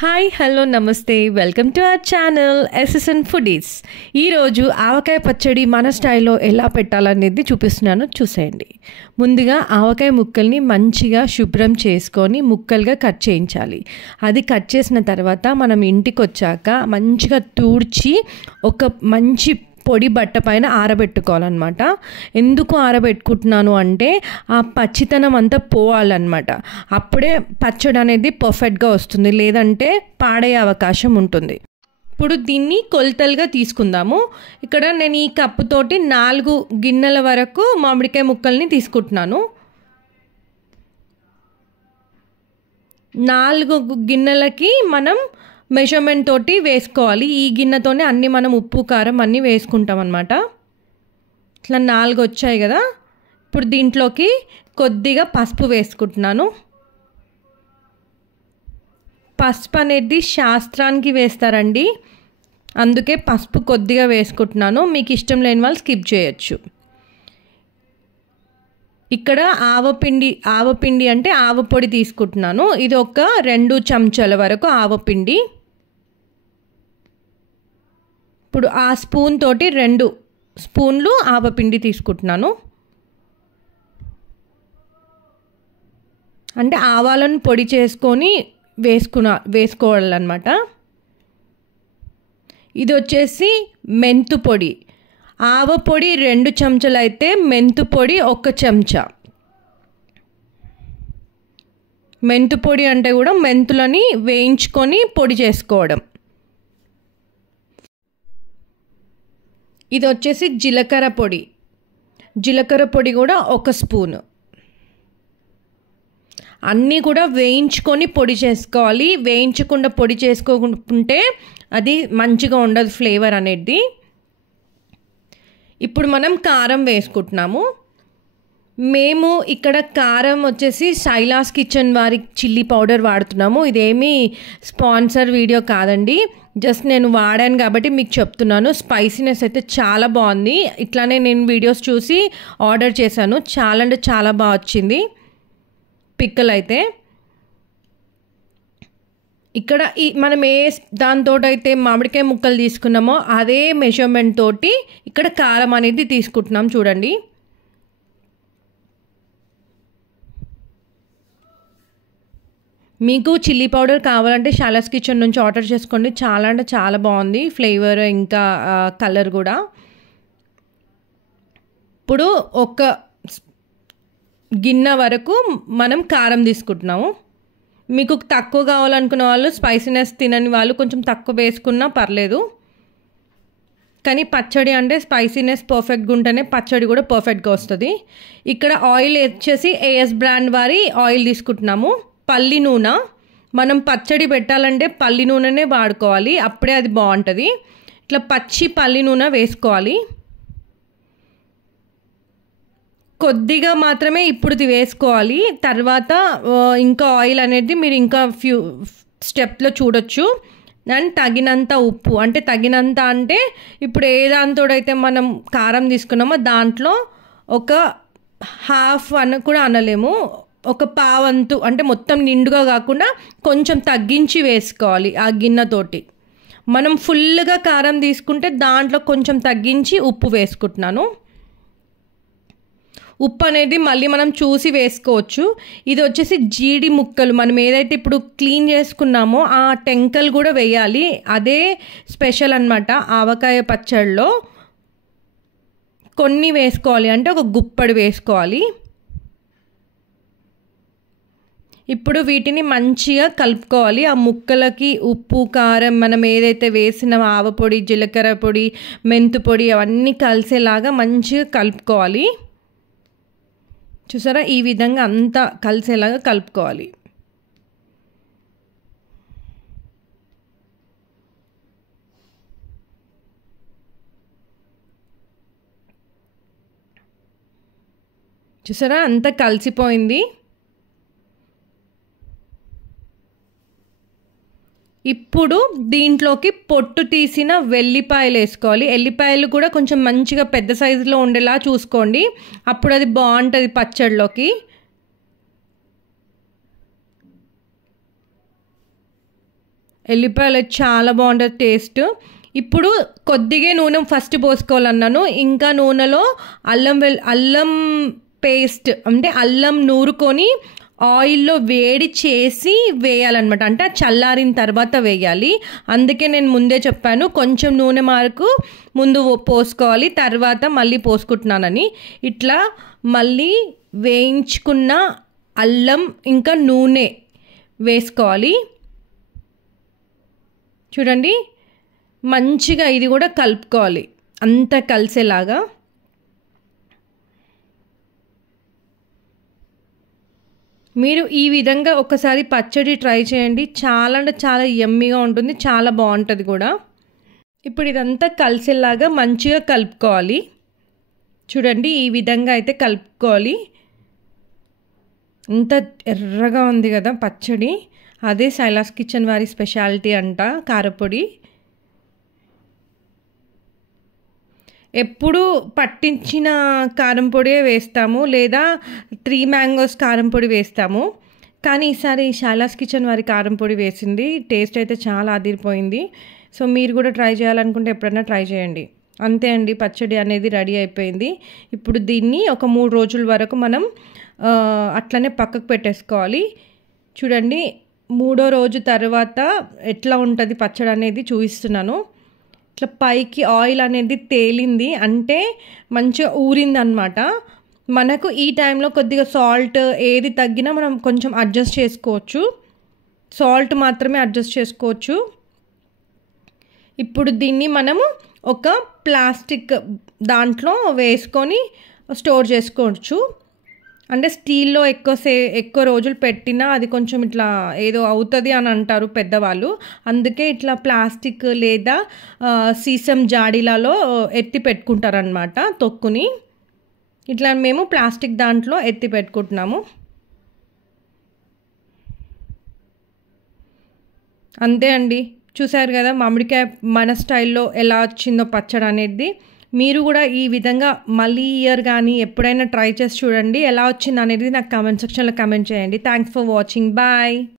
Hi hello నమస్తే welcome to our channel SSN foodies. ఈరోజు ఆవకాయ పచ్చడి మన స్టైల్లో ఎలా పెట్టాలనేది చూపిస్తున్నాను, చూసేయండి. ముందుగా ఆవకాయ ముక్కల్ని మంచిగా శుభ్రం చేసుకొని ముక్కలుగా కట్ చేయించాలి. అది కట్ చేసిన తర్వాత మనం ఇంటికి వచ్చాక మంచిగా తూడ్చి ఒక మంచి పొడి బట్ట పైన ఆరబెట్టుకోవాలన్నమాట. ఎందుకు ఆరబెట్టుకుంటున్నాను అంటే ఆ పచ్చితనం అంతా పోవాలన్నమాట. అప్పుడే పచ్చడి అనేది పర్ఫెక్ట్గా వస్తుంది, లేదంటే పాడయ్యే అవకాశం ఉంటుంది. ఇప్పుడు దీన్ని కొలతలుగా తీసుకుందాము. ఇక్కడ నేను ఈ కప్పుతోటి 4 గిన్నెల వరకు మామిడికాయ ముక్కల్ని తీసుకుంటున్నాను. 4 గిన్నెలకి మనం మెజర్మెంట్ తోటి వేసుకోవాలి. ఈ గిన్నెతోనే అన్నీ మనం ఉప్పు కారం అన్నీ వేసుకుంటాం అన్నమాట. ఇట్లా 4 వచ్చాయి కదా. ఇప్పుడు దీంట్లోకి కొద్దిగా పసుపు వేసుకుంటున్నాను. పసుపు అనేది శాస్త్రానికి వేస్తారండి, అందుకే పసుపు కొద్దిగా వేసుకుంటున్నాను. మీకు ఇష్టం లేని వాళ్ళు స్కిప్ చేయొచ్చు. ఇక్కడ ఆవపిండి అంటే ఆవపొడి తీసుకుంటున్నాను. ఇది ఒక 2 చెంచాల వరకు ఆవపిండి. ఇప్పుడు ఆ స్పూన్ తోటి 2 స్పూన్లు ఆవపిండి తీసుకుంటున్నాను. అంటే ఆవాలను పొడి చేసుకొని వేసుకోవాలన్నమాట. ఇది వచ్చేసి మెంతు పొడి. ఆవ పొడి 2 చెంచాలు అయితే మెంతు పొడి 1 చెంచా. మెంతు పొడి అంటే కూడా మెంతులని వేయించుకొని పొడి చేసుకోవడం. ఇది వచ్చేసి జీలకర్ర పొడి. జీలకర్ర పొడి కూడా 1 స్పూను. అన్నీ కూడా వేయించుకొని పొడి చేసుకోవాలి. వేయించకుండా పొడి చేసుకోకుంటే అది మంచిగా ఉండదు ఫ్లేవర్ అనేది. ఇప్పుడు మనం కారం వేసుకుంటున్నాము. మేము ఇక్కడ కారం వచ్చేసి శైలాస్ కిచెన్ వారి చిల్లీ పౌడర్ వాడుతున్నాము. ఇదేమీ స్పాన్సర్ వీడియో కాదండి, జస్ట్ నేను వాడాను కాబట్టి మీకు చెప్తున్నాను. స్పైసీనెస్ అయితే చాలా బాగుంది. ఇట్లానే నేను వీడియోస్ చూసి ఆర్డర్ చేశాను, చాలా అంటే చాలా బాగా వచ్చింది పిక్కలు అయితే. ఇక్కడ మనం ఏ దాంతో అయితే మామిడికాయ ముక్కలు తీసుకున్నామో అదే మెజర్మెంట్ తోటి ఇక్కడ కారం అనేది తీసుకుంటున్నాం. చూడండి, మీకు చిల్లీ పౌడర్ కావాలంటే శైలాస్ కిచెన్ నుంచి ఆర్డర్ చేసుకోండి. చాలా అంటే చాలా బాగుంది ఫ్లేవర్, ఇంకా కలర్ కూడా. ఇప్పుడు ఒక గిన్నె వరకు మనం కారం తీసుకుంటున్నాము. మీకు తక్కువ కావాలనుకున్న వాళ్ళు, స్పైసీనెస్ తినని వాళ్ళు కొంచెం తక్కువ వేసుకున్నా పర్లేదు. కానీ పచ్చడి అంటే స్పైసీనెస్ పర్ఫెక్ట్గా ఉంటేనే పచ్చడి కూడా పర్ఫెక్ట్గా వస్తుంది. ఇక్కడ ఆయిల్ వచ్చేసి ఏఎస్ బ్రాండ్ వారి ఆయిల్ తీసుకుంటున్నాము. పల్లి నూనె, మనం పచ్చడి పెట్టాలంటే పల్లి నూనెనే వాడుకోవాలి, అప్పుడే అది బాగుంటుంది. ఇట్లా పచ్చి పల్లి నూనె వేసుకోవాలి. కొద్దిగా మాత్రమే ఇప్పుడు వేసుకోవాలి. తర్వాత ఇంకా ఆయిల్ అనేది మీరు ఇంకా ఫ్యూ స్టెప్లో చూడొచ్చు. అండ్ తగినంత ఉప్పు, అంటే తగినంత అంటే ఇప్పుడు ఏ దాంతోడైతే మనం కారం తీసుకున్నామో దాంట్లో ఒక హాఫ్ కూడా అనలేము, ఒక పావంతు, అంటే మొత్తం నిండుగా కాకుండా కొంచెం తగ్గించి వేసుకోవాలి. ఆ గిన్నెతోటి మనం ఫుల్గా కారం తీసుకుంటే దాంట్లో కొంచెం తగ్గించి ఉప్పు వేసుకుంటున్నాను. ఉప్పు అనేది మళ్ళీ మనం చూసి వేసుకోవచ్చు. ఇది వచ్చేసి జీడి ముక్కలు, మనం ఏదైతే ఇప్పుడు క్లీన్ చేసుకున్నామో ఆ టెంకలు కూడా వేయాలి. అదే స్పెషల్ అన్నమాట ఆవకాయ పచ్చడిలో. కొన్ని వేసుకోవాలి, అంటే ఒక గుప్పడి వేసుకోవాలి. ఇప్పుడు వీటిని మంచిగా కలుపుకోవాలి. ఆ ముక్కలకి ఉప్పు కారం మనం ఏదైతే వేసిన ఆవపొడి, జీలకర్ర పొడి, మెంతు పొడి అవన్నీ కలిసేలాగా మంచిగా కలుపుకోవాలి. చూసారా, ఈ విధంగా అంతా కలిసేలాగా కలుపుకోవాలి. చూసారా, అంతా కలిసిపోయింది. ఇప్పుడు దీంట్లోకి పొట్టు తీసిన వెల్లిపాయలు వేసుకోవాలి. ఎల్లిపాయలు కూడా కొంచెం మంచిగా పెద్ద సైజులో ఉండేలా చూసుకోండి, అప్పుడు అది బాగుంటుంది పచ్చడిలోకి. ఎల్లిపాయలు చాలా బాగుంటుంది టేస్ట్. ఇప్పుడు కొద్దిగా నూనె ఫస్ట్ పోసుకోవాలన్నాను. ఇంకా నూనెలో అల్లం పేస్ట్ అంటే అల్లం నూరుకొని ఆయిల్లో వేడి చేసి వేయాలన్నమాట. అంటే చల్లారిన తర్వాత వేయాలి. అందుకే నేను ముందే చెప్పాను కొంచెం నూనె మార్కు ముందు పోసుకోవాలి, తర్వాత మళ్ళీ పోసుకుంటున్నానని. ఇట్లా మళ్ళీ వేయించుకున్న అల్లం ఇంకా నూనె వేసుకోవాలి. చూడండి, మంచిగా ఇది కూడా కలుపుకోవాలి అంతా కలిసేలాగా. మీరు ఈ విధంగా ఒకసారి పచ్చడి ట్రై చేయండి. చాలా అంటే చాలా యమ్మీగా ఉంటుంది, చాలా బాగుంటుంది కూడా. ఇప్పుడు ఇదంతా కలిసేలాగా మంచిగా కలుపుకోవాలి. చూడండి, ఈ విధంగా అయితే కలుపుకోవాలి. ఇంత ఎర్రగా ఉంది కదా పచ్చడి. అదే శైలాస్ కిచెన్ వారి స్పెషాలిటీ అంట, కారపొడి. ఎప్పుడు పట్టించిన కారం పొడియే వేస్తాము, లేదా 3 మ్యాంగోస్ కారం పొడి వేస్తాము. కానీ ఈసారి శైలాస్ కిచెన్ వారి కారం పొడి వేసింది. టేస్ట్ అయితే చాలా అదిరిపోయింది. సో మీరు కూడా ట్రై చేయాలనుకుంటే ఎప్పుడైనా ట్రై చేయండి. అంతే అండి, పచ్చడి అనేది రెడీ అయిపోయింది. ఇప్పుడు దీన్ని ఒక 3 రోజుల వరకు మనం అట్లనే పక్కకు పెట్టేసుకోవాలి. చూడండి, 3వ రోజు తర్వాత ఎట్లా ఉంటుంది పచ్చడి అనేది చూపిస్తున్నాను. ఇట్లా పైకి ఆయిల్ అనేది తేలింది అంటే మంచిగా ఊరిందనమాట. మనకు ఈ టైంలో కొద్దిగా సాల్ట్ ఏది తగ్గినా మనం కొంచెం అడ్జస్ట్ చేసుకోవచ్చు. సాల్ట్ మాత్రమే అడ్జస్ట్ చేసుకోవచ్చు. ఇప్పుడు దీన్ని మనము ఒక ప్లాస్టిక్ దాంట్లో వేసుకొని స్టోర్ చేసుకోవచ్చు. అంటే స్టీల్లో ఎక్కువ రోజులు పెట్టినా అది కొంచెం ఇట్లా ఏదో అవుతుంది అని అంటారు పెద్దవాళ్ళు. అందుకే ఇట్లా ప్లాస్టిక్ లేదా సీసం జాడీలలో ఎత్తి పెట్టుకుంటారనమాట తొక్కుని. ఇట్లా మేము ప్లాస్టిక్ దాంట్లో ఎత్తి పెట్టుకుంటున్నాము. అంతే అండి, చూసారు కదా మామిడికాయ మన స్టైల్లో ఎలా వచ్చిందో పచ్చడి అనేది. మీరు కూడా ఈ విధంగా మళ్ళీ ఇయర్ కానీ ఎప్పుడైనా ట్రై చేసి చూడండి. ఎలా వచ్చింది అనేది నాకు కామెంట్ సెక్షన్లో కామెంట్ చేయండి. Thanks for watching. బాయ్.